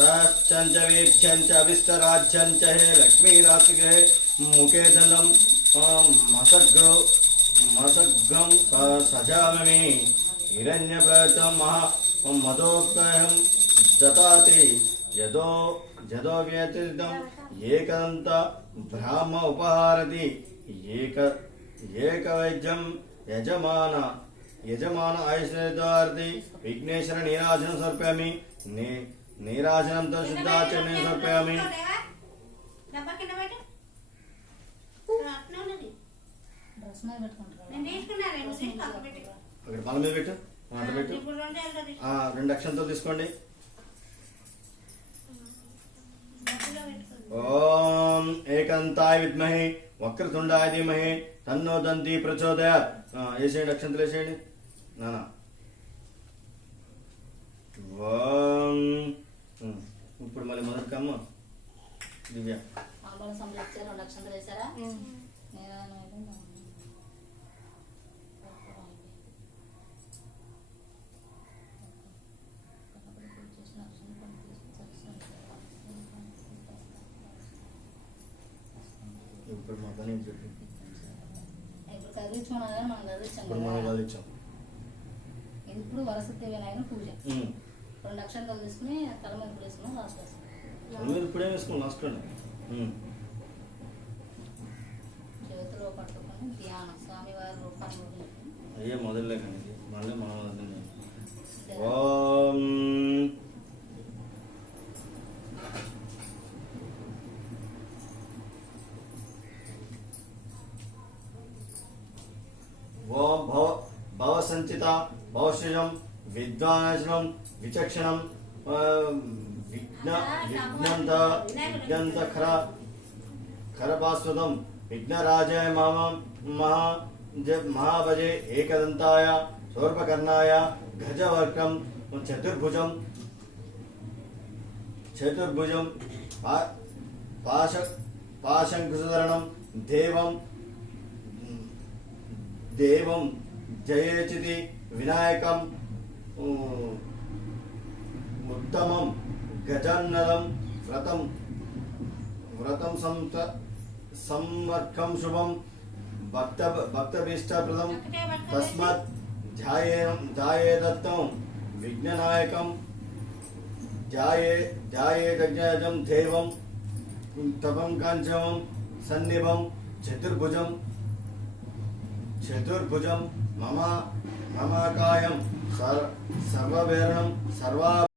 सहस्रञ्च वीथ्यञ्च अभिष्टराज्यञ्च हे लक्ष्मीराशिगे मुखे धनं मसग्रं सजामि हिरण्यप्रतं मदोक्तयं ददाति यदो व्यतिरिक्तम् एकदन्त ब्राह्म उपहारति एकवैद्यं यजमान ऐश्वर्यदार्थी विघ्नेश्वर नीराजनं समर्पयामि नीराजनं तो शुद्धाचरणं समर्पयामि అక్కడ బల మీద పెట్టు మాట పెట్టు రెండు అక్షంతలు తీసుకోండి ఓం ఏకంతాయ విద్మహే వక్రతుండాయ ధీమహి తన్నో దంతి ప్రచోదయాత్ వేసేయండి అక్షంతలు వేసేయండి నానా ఓం ఇప్పుడు మళ్ళీ మొదటి కమ్మ దివ్య ఇప్పుడు మా పని చెప్పి ఇప్పుడు వరసతి వినాయకుని పూజ 2 అక్షంతలు తీసుకుని తల మీద వేసుకుని లాస్ట్ ఇప్పుడే వేసుకోండి లాస్ట్ చేతిలో పట్టుకొని ధ్యానం స్వామివారి రూపాన్ని అయ్యే మొదలే కానీ మళ్ళీ మనం ఓం ఓం భవసంచిత భవశ్రీజం విద్వానశనం విచక్షణం విఘ్నంత ఖరభాస్వతం విఘ్నరాజాయ మహాభజే ఏకదంతాయ శూర్పకర్ణాయ గజవర్గం చతుర్భుజం పాశంకుశధరణం దేవం జయేచితి వినాయకం ఉత్తమం గజాన్నలం వ్రతం సంవర్గం శుభం భక్తభీష్టప్రదం తస్మాత్ ధ్యాయేదత్తం విఘ్ననాయకం ధ్యాయేదజ్ఞం దేవం తపం కాంచవం సన్నిభం చతుర్భుజం మమాకాయం సర్వవేరణం సర్వా